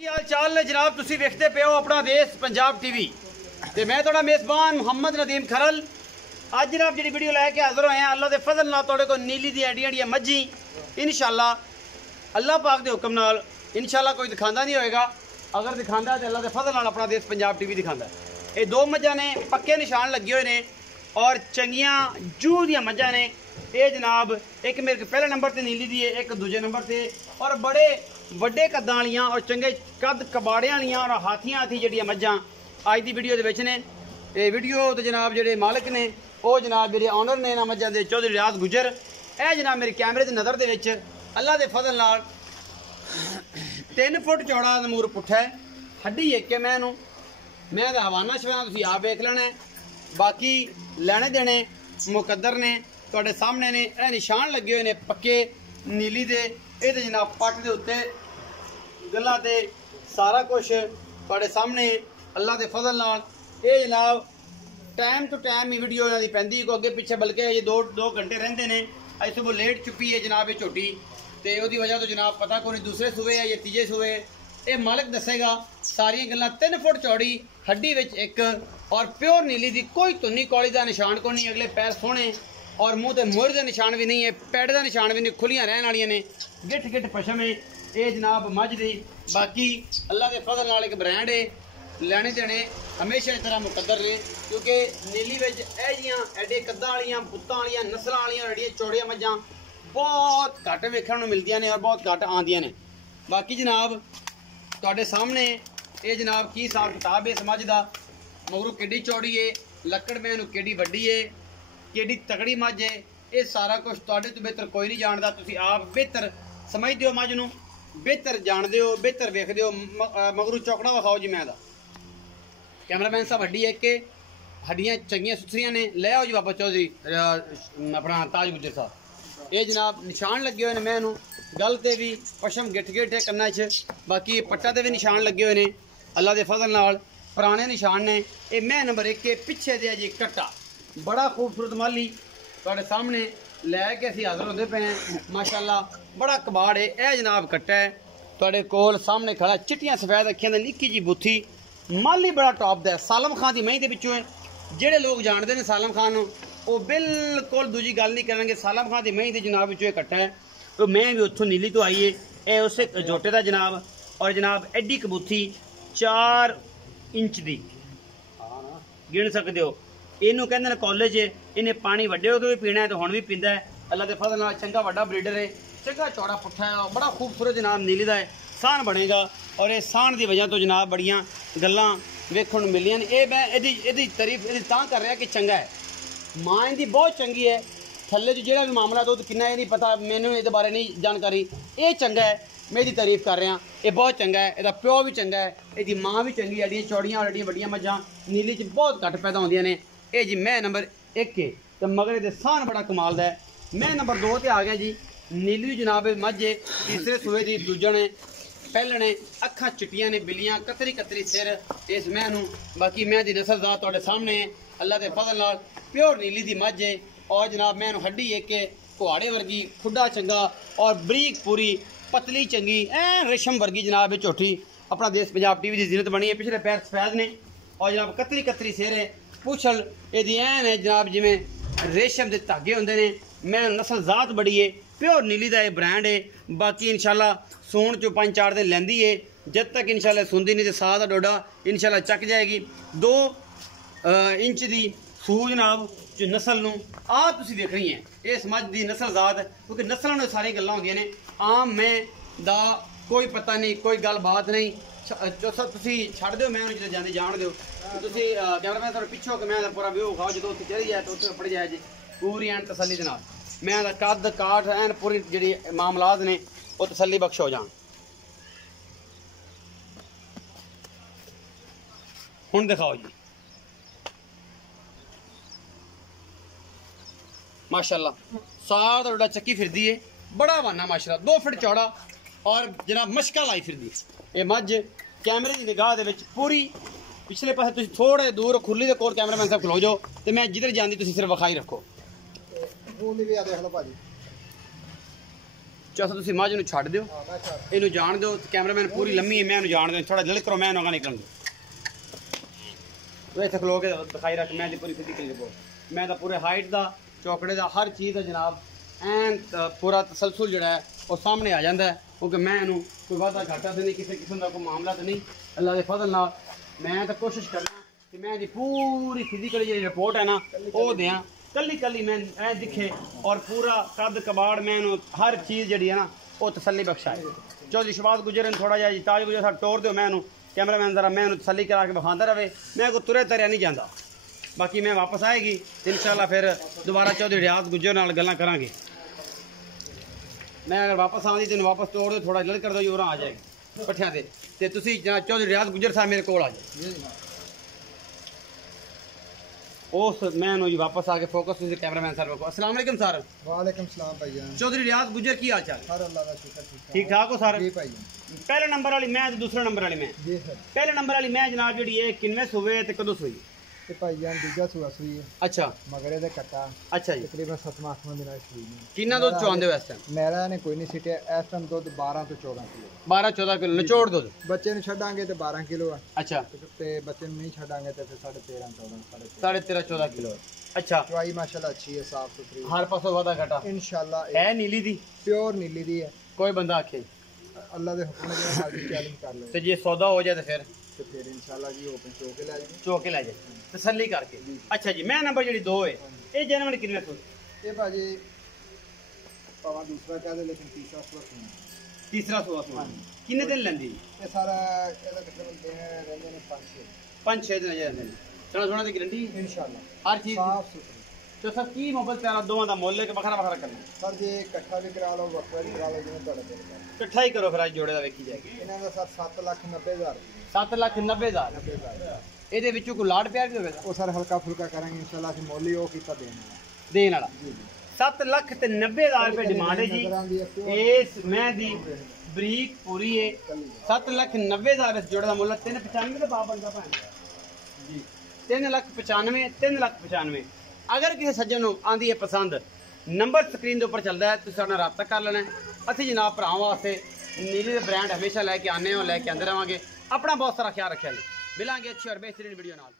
हाल चाल ने जनाब, तुसी वेखते पे हो अपना देश पंजाब टीवी ते मैं थोड़ा मेज़बान मुहम्मद नदीम खरल। अज जनाब जी वीडियो लैके हाजिर होए हैं। अल्लाह के फजल नाल तुहाडे कोल नीली दी एडियां मज्जी इंशाअल्लाह अल्लाह पाक के हुक्म नाल इंशाअल्लाह कोई दिखांदा नहीं होएगा। अगर दिखांदा तो अल्लाह के फजल नाल अपना देश पंजाब टीवी दिखांदा। ये दो मज्जां ने पक्के निशान लगे हुए ने और चंगियां जूह दियां मज्जां ने। ये जनाब एक मेरे पहले नंबर ते नीली दी है, एक दूजे नंबर ते और बड़े ਵੱਡੇ कद्दां वालियां और चंगे कद कबाड़े वालियां और हाथियां हाथी जिहड़ियां मज्जां अज दी वीडियो दे विच ने। ये वीडियो ते जनाब जिहड़े मालिक ने वो जनाब जिहड़े ऑनर ने इन्हां मज्जां दे चौधरी रियाज गुजर। ए जनाब मेरे कैमरे दी नज़र दे विच अल्लाह दे फजल नाल 3 फुट चौड़ा नमूर पुट्ठा है, हड्डी एक है। मैं दा हवाना शवाना तुसीं आप वेख लेना है। बाकी लैने देने मुकद्दर ने तुहाडे सामने ने। ए निशान लगे हुए ने पक्के नीली दे। ये तो जनाब पट के उत्ते गला ते सारा कुछ तुहाडे सामने अल्लाह के फजल नाल। ये जनाब टाइम टू टाइम ही वीडियो इन्हां दी पैंदी, को अगे पिछे बल्कि ये दो घंटे रहिंदे ने। अज सुबह लेट चुपी है जनाब ये झोटी ते ओहदी वजह तो जनाब पता कोई दूसरे सूबे है या तीजे सूबे ये मालिक दसेगा। सारियां गल्लां 3 फुट चौड़ी हड्डी विच एक और प्योर नीली दी, कोई धुन्नी कौड़ी का निशान को नहीं। अगले पैर सोहने और मुँह ते मोहर का निशान भी नहीं है, पैड का निशान भी नहीं, खुलियां रहन वालियां ने। गिठ गिठ पशम है ये जनाब मझ दी। बाकी अल्लाह के फजल नाल एक ब्रांड है, लैने देने हमेशा इस तरह मुकद्दर ने क्योंकि नीली विच ए जियां एडे कद्दां वालियां पुत्तां वालियां नस्लां वालियां एडियां चौड़ियां मज्जां बहुत घट वेखण नूं मिलदियां ने और बहुत घट आंदियां ने। बाकी जनाब तुहाडे सामने ये जनाब की हिसाब किताब है समझ दा, मगरों केडी चौड़ी है, लक्कड़ में नूं केडी वड्डी है, केडी तगड़ी मझ है, ये सारा कुछ तुहाडे तो बेहतर कोई नहीं जानदा। तुसीं आप बेहतर समझदे हो, मझ नूं बेहतर जानदे हो, बेहतर वेखदे हो। मगरू चौकड़ा विखाओ जी मैं दा कैमरामैन साहब। हड्डी एक के हड्डियां चंगियां सुथरियां ने। ले आओ जी बाबा चौधरी अपना ताज गुजर साहब। ये जनाब निशान लगे हुए ने मैं नूं गल ते भी पशम गिठ गिठ है कन्ना च। बाकी पट्टा ते भी निशान लगे हुए ने अल्लाह के फजल नाल, पुराने निशान ने। ये मैं नंबर 1 के पिछे दे जी कट्टा बड़ा खूबसूरत माली तुहाडे सामने लैके असीं हाज़र होंदे पे हैं माशाअल्लाह। बड़ा कबाड़ है यह जनाब कट्टा है तुहाडे कोल सामने खड़ा, चिट्टियां सफेद अखियां दी निक्की जी बुत्थी, माली बड़ा टॉप दा है। सालम खां दी महीं दे विचों है। जेड़े लोग जानते हैं सालम खान नूं वो बिल्कुल दूजी गल नहीं करेंगे। सालम खां दी महीं दे जनाब विचों ये कट्टा है। तो मैं भी उत्थों नीली तो आई है। यह उस जोटे का जनाब और जनाब एडी कबूथी 4 इंच दी गिन सकते हो। इनू कहते कॉलेज इन्हें पानी वड्डे हो के भी पीना है तो हुण भी पींदा है। अल्लाह के फजल नाल चंगा वड्डा ब्रीडर है, चंगा चौड़ा पुट्ठा है, बड़ा खूबसूरत जनाब नीली दा है। सान बनेगा और ये सान की वजह तो जनाब बड़ियां गल्लां वेखण नूं मिलियां ने। ये मैं इहदी तारीफ इहदी तां कर रहा कि चंगा है, मां इहदी बहुत चंगी है। थल्ले जो जिहड़ा भी मामला दुद्ध किन्ना ये नहीं पता, मैनूं इहदे बारे नहीं जानकारी। ये चंगा है, मैं इसकी तारीफ कर रहा। ये बहुत चंगा है, इसका प्यो भी चंगा है, इसकी माँ भी चंगी है। एडियां चौड़ियां और एडियां वड्डियां मज्जां नीली च बहुत घट पैदा होंदियां ने। ये जी मैं नंबर 1 है तो मगर ये सान बड़ा कमाल का है। मैं नंबर 2 ते आ गया जी। नीली जनाब मझ तीसरे सूए की दूजन है, पहलने अखां चिट्टियां ने, बिल्लियां कतरी कतरी सिर इस मैं नूं। बाकी मैं दी नस्ल दा तुहाडे सामने है अल्लाह के फजल नाल प्योर नीली दी मझ है। और जनाब मैं हड्डी एक है कुहाड़े वर्गी, खुडा चंगा और बरीक पूरी पतली चंगी रेशम वर्गी जनाब झोटी। अपना देश पंजाब टीवी की जीनत बनी है। पिछले पैर सफेद ने और जनाब कतरी कतरी सिर है, पुछल यदि ऐन है जनाब जिमें रेशम के धागे होंगे ने। मैं नस्ल जात बड़ी है, प्योर नीली का यह ब्रांड है। बाकी इंशाल्लाह सूण चो 5-4 दिन लैंदी है, जब तक इंशाल्लाह सुनती नहीं तो साह का डोडा इंशाल्लाह चक जाएगी। 2 इंच की सूह जनाब जो नस्ल नूं आप तुसीं देख रही हैं इस मझ की नस्ल जात, क्योंकि नस्लों में सारी गल्लां होंदियां ने। आम मैं दा कोई पता नहीं, कोई गल बात नहीं। जो सब तुसीं छड्ड दिओ, मैं जो जाने जान दिओ। तुसीं कैमरामैन थोड़ा पिछो कि मैं पूरा व्यू खाओ, जो उत्थे चली जाए तो उत्थे पड़ जाए जी पूरी एन तसल्ली दे नाल। मैं कद काठ एन पूरी जिहड़ी मामलात ने वो तसल्ली बख्श हो जान। हुण दिखाओ जी माशाअल्लाह सारा तो चक्की फिरदी है, बड़ा वाना माशाअल्लाह 2 फुट चौड़ा और जनाब मशका लाई फिरदी। ये मझ कैमरे की निगाह दे विच पूरी पिछले पासे तुसीं थोड़े दूर खुली दे कोल कैमरामैन साहब खलो जाओ तो मैं जिधर जाती तुसीं सिर्फ विखाई रखो। ਚੌਥਾ ਤੁਸੀਂ ਮੱਝ ਨੂੰ ਛੱਡ ਦਿਓ, ਇਹਨੂੰ ਜਾਣ ਦਿਓ। ਕੈਮਰਾਮੈਨ ਪੂਰੀ ਲੰਮੀ ਹੈ, ਮੈਂ ਇਹਨੂੰ ਜਾਣ ਦਿਓ, ਥੋੜਾ ਜਲਦੀ ਕਰੋ, ਮੈਂ ਉਹਨੂੰ ਨਿਕਲਣ ਦਿਓ। ਇੱਥੇ ਖਲੋ ਕੇ ਦਿਖਾਈ ਰੱਖ, ਮੈਂ ਦੀ ਪੂਰੀ ਫਿਜ਼ੀਕਲ ਰਿਪੋਰਟ, ਮੈਂ ਤਾਂ ਪੂਰੇ ਹਾਈਟ ਦਾ, ਚੌਕੜੇ ਦਾ, ਹਰ ਚੀਜ਼ ਦਾ ਜਨਾਬ ਐਨ ਪੂਰਾ ਤਸਲਸਲ ਜਿਹੜਾ ਹੈ ਉਹ ਸਾਹਮਣੇ ਆ ਜਾਂਦਾ ਹੈ, ਕਿਉਂਕਿ ਮੈਂ ਇਹਨੂੰ ਕੋਈ ਵਾਧਾ ਘਾਟਾ ਤਾਂ ਨਹੀਂ, ਕਿਸੇ ਕਿਸਮ ਦਾ ਕੋਈ ਮਾਮਲਾ ਤਾਂ ਨਹੀਂ। ਅੱਲਾ ਦੇ ਫਜ਼ਲ ਨਾਲ ਮੈਂ ਤਾਂ ਕੋਸ਼ਿਸ਼ ਕਰਨਾ ਕਿ ਮੈਂ ਇਹਦੀ ਪੂਰੀ ਫਿਜ਼ੀਕਲ ਜਿਹੜੀ ਰਿਪੋर्ट है ना वो दें, कली कली मैं ऐ दिखे और पूरा कद कबाड़ मैं हर चीज़ जी है ना वो तसली बख्शाए। चौधरी शहबाज गुजर थोड़ा जहा ताज गुजर सा टोर दो, मैं कैमरामैन जरा मैं तसली करा के विखाता रहे, मैं कोई तुरे तरह नहीं जाता। बाकी मैं वापस आएगी इंशाल्लाह फिर दोबारा चौधरी रियाज गुजर नाल गल्लां करांगे। मैं अगर वापस आँदी तेन वापस तोड़ दो, थोड़ा जल्द कर दो, जी आ जाएगी पट्ठियां से ते तुसी चौधरी रियाज गुजर साहब मेरे कोल आ जाए। उस मैं जी वापस आके फोकस कैमरामैन सर को। अस्सलाम वालेकुम सर। वालेकुम सलाम भाईजान। चौधरी रियाज गुजर की हाल चाल? सर अल्लाह का शुक्र ठीक ठाक हो सर? जी भाईजान। पहले नंबर वाली मैं दूसरे नंबर वाली मैं? जी सर। पहले नंबर वाली मैं जनाब जी है किनवे सूबे ते कदों सूई? ते भाईजान दूजा सूआ सूई है। अच्छा मगरे दे कट्टा। अच्छा जी। तकरीबन 7-8 दिन सूई है। कितना दूध चुआंदे हो इस टाइम? मेरा ने कोई नहीं सिटिया, इस टाइम दूध 12 तो 14 किलो। 12-14 किलो निचोड़ दूध? बच्चे ने छड़ांगे तो 12 किलो है। अच्छा। ते बच्चे ने नहीं छड़ांगे तो फिर 13.5-14 13.5-14 किलो। अच्छा। चवाई माशाल्लाह अच्छी है, साफ सुथरी हर पासों वादा घटा इंशाल्लाह है। नीली दी? प्योर नीली दी है। कोई बंदा आखे अल्लाह दे हुक्म दे मर्जी चैलेंज कर ले तो जे सौदा हो जाए तो फिर इंशाल्लाह जी ओपन चौके ले जाए, चौके ले जाए तसल्ली करके। अच्छा जी, मैं नंबर जी 2 है ये जनवरी कितने सौ? ये भाजी पावा दूसरा कह दे लेकिन तीसरा सूआ सुना। तीसरा सूआ सुना कितने दिन लेंदी? ये सारा ਇਹਦਾ ਤਕਰੀਬਨ ਦਿਨ ਰਹਿੰਦੇ ਨੇ 5-6 दिन रहंदे ने। चलो सोना दी गारंटी इंशाल्लाह हर चीज साफ सुथरी। तो सर की मोहब्बत प्यारा दोवां दा मोल के बखरा बखरा करना सर जी इकट्ठा भी करा लो, वक्रा भी करा लो, जिवें ਤੁਹਾਡਾ ਦਿਲ ਕਰੇ। इकट्ठा ही करो फिर आज जोड़े दा वेखी जाएगी। ਇਹਨਾਂ ਦਾ ਸਰ 7,90,000 7,90,000 ਇਹਦੇ ਵਿੱਚੋਂ ਕੋਈ ਲਾੜ ਪਿਆਰ ਵੀ ਹੋਵੇਗਾ? ਉਹ ਸਰ ਹਲਕਾ ਫੁਲਕਾ ਕਰਾਂਗੇ ਇੰਸ਼ਾਅੱਲਾਹ। ਅਸੀਂ ਮੁੱਲ ਹੀ ਉਹ ਕੀਤਾ ਦੇਣ ਵਾਲਾ। 7,90,000 रुपए डिमांड है जी। इस मैं दी बरीक पूरी है 7,90,000 इस जोड़े का मुल्ल 395 का भाव बनता भैन जी। 3,95,3,95। अगर किसी सज्जन को आंदी है पसंद, नंबर स्क्रीन के उपर चलता है, तो साढ़े रब्ता कर लेना है। असी जनाब भरावां वास्ते नीली ब्रांड हमेशा लैके आने और लैके आते रहेंगे। अपना बहुत सारा ख्याल रखा जी। मिलांगे अच्छी और बेहतरीन वीडियो नाल।